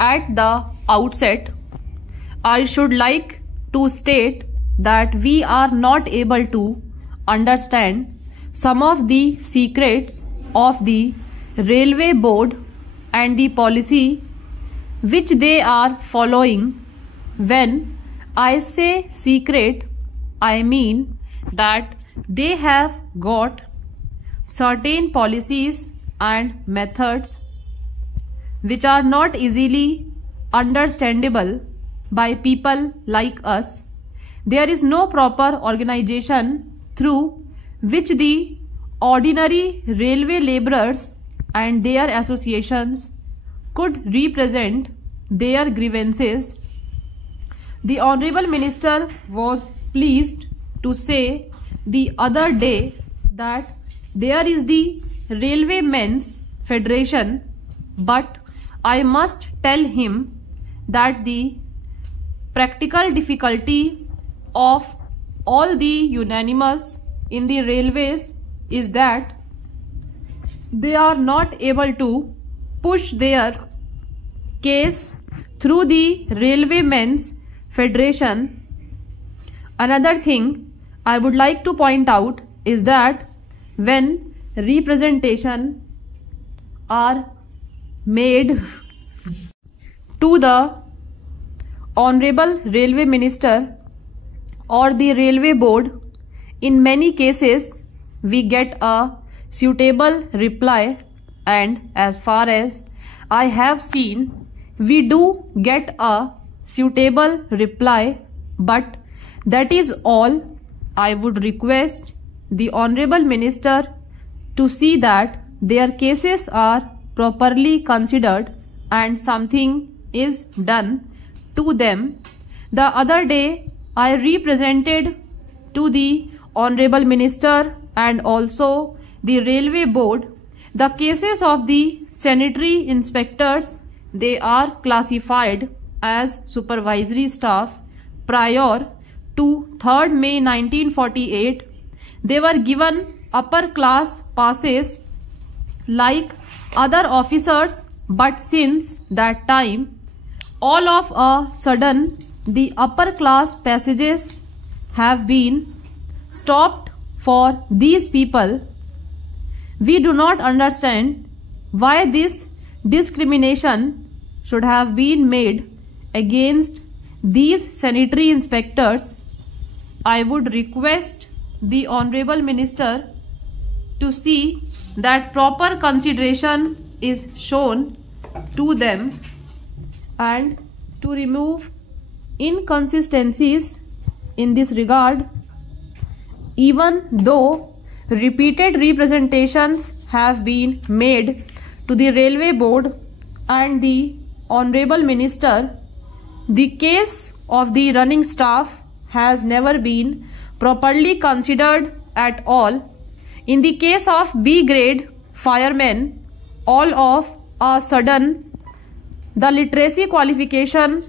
At the outset, I should like to state that we are not able to understand some of the secrets of the Railway Board and the policy which they are following. When I say secret, I mean that they have got certain policies and methods which are not easily understandable by people like us. There is no proper organization through which the ordinary railway labourers and their associations could represent their grievances. The Honourable Minister was pleased to say the other day that there is the Railwaymen's Federation, but I must tell him that the practical difficulty of all the unanimous in the railways is that they are not able to push their case through the Railwaymen's Federation. Another thing I would like to point out is that when representation are made to the Honorable Railway Minister or the Railway Board, in many cases we get a suitable reply, and as far as I have seen, we do get a suitable reply, but that is all. I would request the Honourable Minister to see that their cases are properly considered and something is done to them. The other day I represented to the Honourable Minister and also the Railway Board the cases of the sanitary inspectors. They are classified as supervisory staff. Prior to 3rd May 1948, they were given upper class passes like other officers, but since that time, all of a sudden the upper class passages have been stopped for these people. We do not understand why this discrimination should have been made against these sanitary inspectors. I would request the Honourable Minister to see that proper consideration is shown to them and to remove inconsistencies in this regard. Even though repeated representations have been made to the Railway Board and the Honourable Minister, the case of the running staff has never been properly considered at all. In the case of B grade firemen, all of a sudden the literacy qualification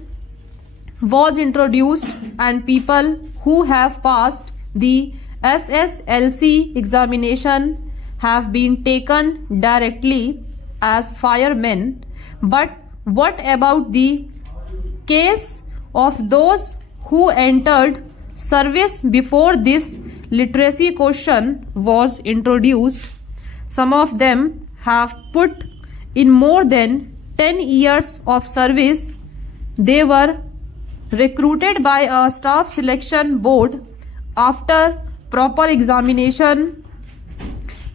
was introduced and people who have passed the SSLC examination have been taken directly as firemen. But what about the case of those who entered service before this literacy question was introduced? Some of them have put in more than 10 years of service. They were recruited by a staff selection board after proper examination.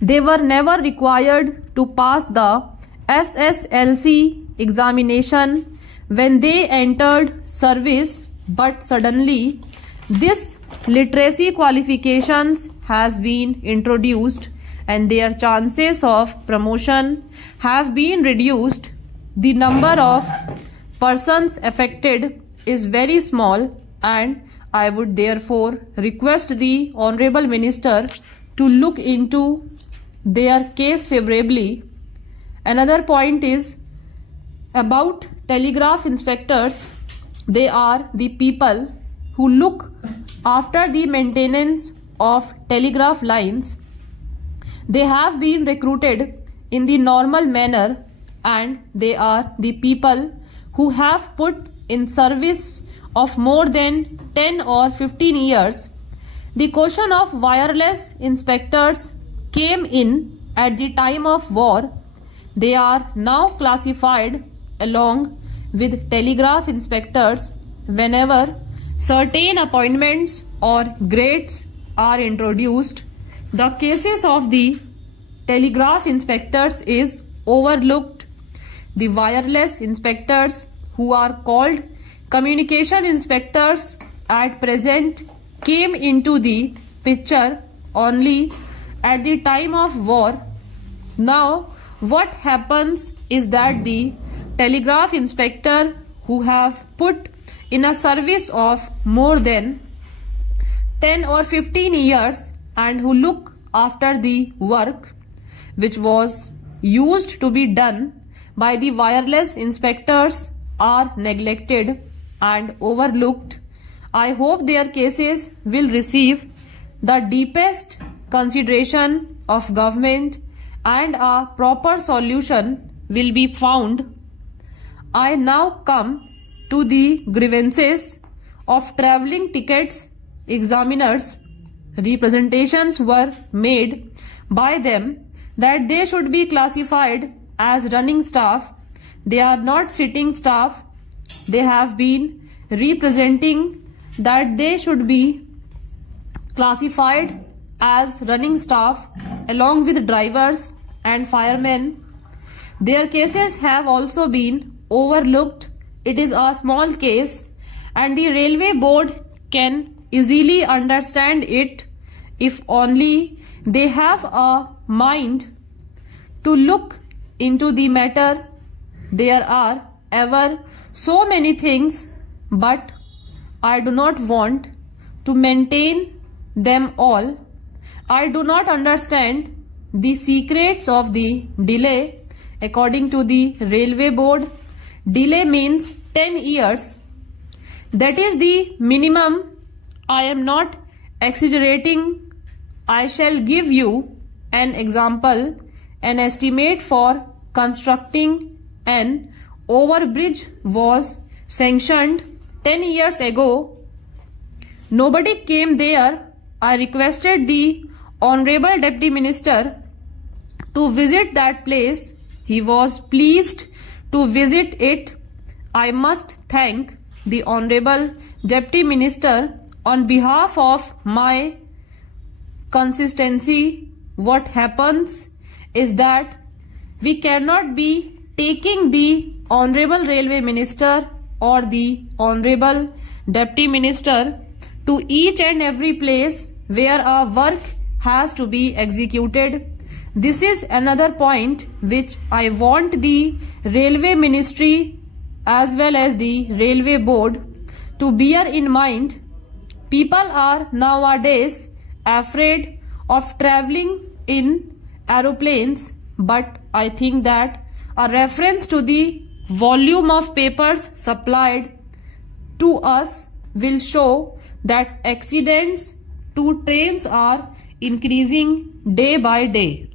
They were never required to pass the SSLC examination when they entered service, but suddenly this literacy qualifications has been introduced and their chances of promotion have been reduced. The number of persons affected is very small, and I would therefore request the Honourable Minister to look into their case favorably. Another point is about telegraph inspectors. They are the people who look after the maintenance of telegraph lines. They have been recruited in the normal manner and they are the people who have put in service of more than 10 or 15 years, the question of wireless inspectors came in at the time of war. They are now classified along with telegraph inspectors whenever certain appointments or grades are introduced. The cases of the telegraph inspectors is overlooked. The wireless inspectors, who are called communication inspectors at present, came into the picture only at the time of war. Now what happens is that the telegraph inspector who have put in a service of more than 10 or 15 years and who look after the work which was used to be done by the wireless inspectors are neglected and overlooked. I hope their cases will receive the deepest consideration of government and a proper solution will be found. I now come to the grievances of travelling tickets examiners. Representations were made by them that they should be classified as running staff. They are not sitting staff. They have been representing that they should be classified as running staff along with drivers and firemen. Their cases have also been overlooked. It is a small case and the railway board can easily understand it if only they have a mind to look into the matter. There are ever so many things, but I do not want to maintain them all. I do not understand the secrets of the delay. According to the railway board, delay means 10 years. That is the minimum. I am not exaggerating. I shall give you an example. An estimate for constructing an overbridge was sanctioned 10 years ago. Nobody came there. I requested the Honorable Deputy Minister to visit that place. He was pleased to visit it. I must thank the Honorable Deputy Minister on behalf of my consistency. What happens is that we cannot be taking the Honorable Railway Minister or the Honorable Deputy Minister to each and every place where our work has to be executed. This is another point which I want the Railway Ministry as well as the Railway Board to bear in mind. People are nowadays afraid of travelling in aeroplanes, but I think that a reference to the volume of papers supplied to us will show that accidents to trains are increasing day by day.